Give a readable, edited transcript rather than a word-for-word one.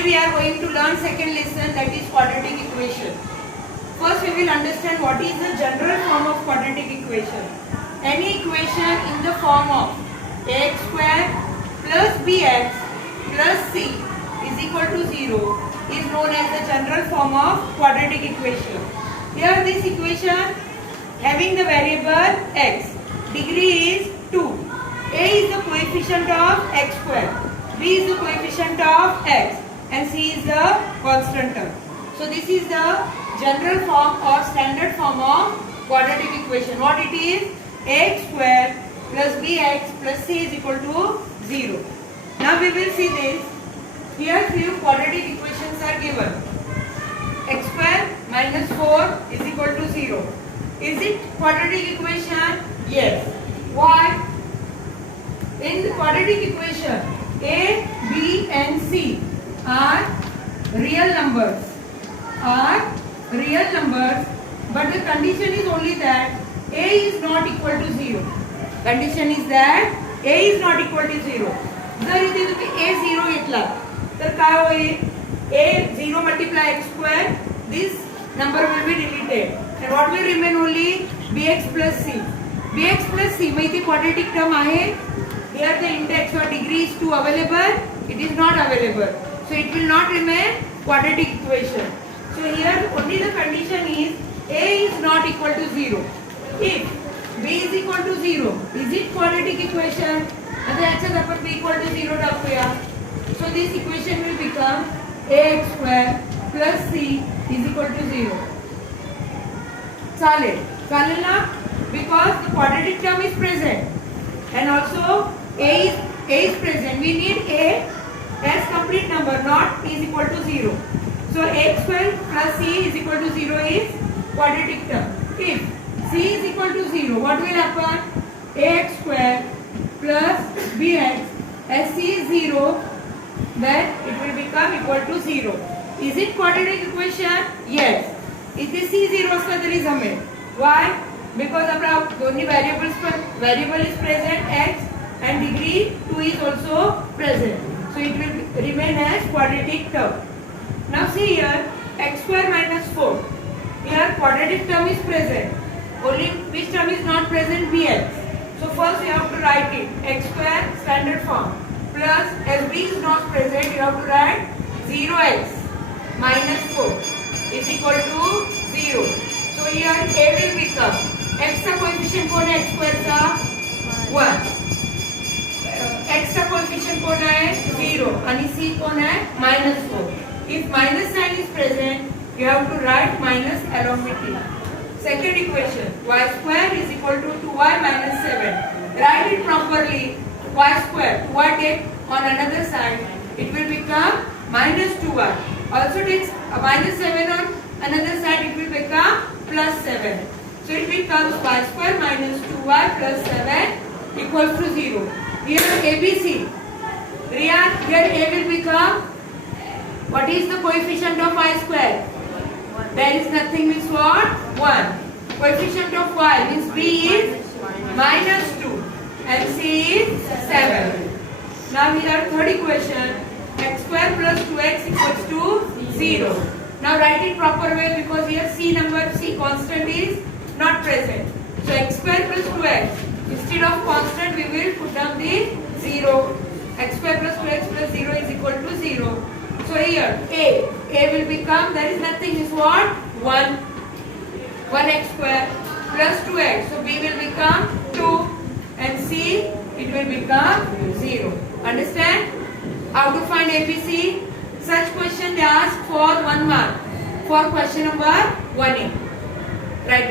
Today we are going to learn second lesson, that is quadratic equation. First we will understand what is the general form of quadratic equation. Any equation in the form of ax square plus bx plus c is equal to 0 is known as the general form of quadratic equation. Here this equation having the variable x, degree is 2. A is the coefficient of x square, b is the coefficient of x, and c is the constant term. So this is the general form or standard form of quadratic equation. What it is? Ax square plus bx plus c is equal to 0. Now we will see this. Here few quadratic equations are given. X square minus 4 is equal to 0. Is it quadratic equation? Yes. Why? In the quadratic equation, a, b and c are real numbers, but the condition is only that a is not equal to 0. Condition is that a is not equal to 0. जर इथे तुम्ही a 0 घेतला तर काय होईल? a 0 multiply x square, this number will be deleted and what will remain only? bx plus c. bx plus c मग इथे quadratic term आहे. Here the index or degree is 2 available, it is not available. So it will not remain quadratic equation. So here only the condition is a is not equal to 0. If b is equal to 0, is it quadratic equation? आता याच्यात आपण b equal to 0 टाकूया. So this equation will become ax square plus c is equal to 0. चालेल ना? Because the quadratic term is present and also a is present. We need a as complete number, not is equal to 0. So x square plus c is equal to 0 is quadratic term. If c is equal to 0, what will happen? ax square plus bx as c is 0, then it will become equal to 0. Is it quadratic equation? Yes. इथे c 0 असला तरी जमेल. Why? Because आपला दोन्ही variable is present x and degree 2 is also present. So it will remain as quadratic term. Now see here, x square minus 4. Here quadratic term is present. Only which term is not present? bx. So first you have to write it x square standard form plus as b is not present, you have to write 0x minus 4 is equal to 0. So here a will become x का coefficient कौन है? x square का 1. x का coefficient कौन है? 0 आणि c कौन है? -4. If minus sign is present, you have to write minus along with it. Second equation, y square is equal to 2y minus 7. Write it properly. Y square, 2y take on another side, it will become minus 2y. Also takes minus 7 on another side, it will become plus 7. So it becomes y square minus 2y plus 7 equals to 0. Here ABC. Here a will become, what is the coefficient of y square? There is nothing means what? 1. Coefficient of y means b is minus 2 and c is 7. Now here third equation, x square plus 2x equals to 0. Now write it proper way because here c constant is not present. So x square plus 2x, instead of constant we will put down the 0. X square plus 2x plus 0 is equal to 0. So here a will become, there is nothing, is what? 1. 1x square plus 2x. So b will become 2 and c it will become 0. Understand? How to find ABC? Such question they ask for 1 mark for question number 1A. Right.